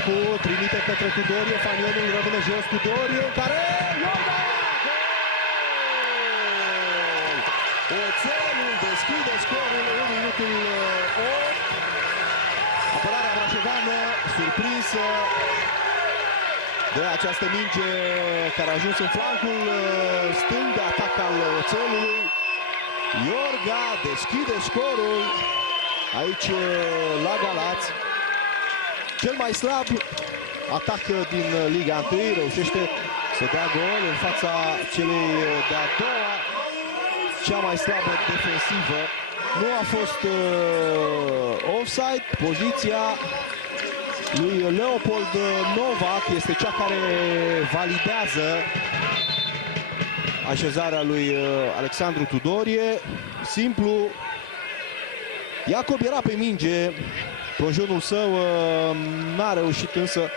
Stancu trimite către Tudorie, fanionul rămâne jos, Tudorie, care... Oțelul deschide scorul în minutul 8. Apărarea brașovană surprinsă de această minge care a ajuns în flancul stâng de atac al Oțelului. Iorga deschide scorul aici la Galați. Cel mai slab atac din Liga 1 reușește să dea gol în fața celei de-a doua, cea mai slabă defensivă. Nu a fost offside. Poziția lui Leopold Novak este cea care validează așezarea lui Alexandru Tudorie. Simplu. Iacob era pe minge. Plonjonul său n-a reușit însă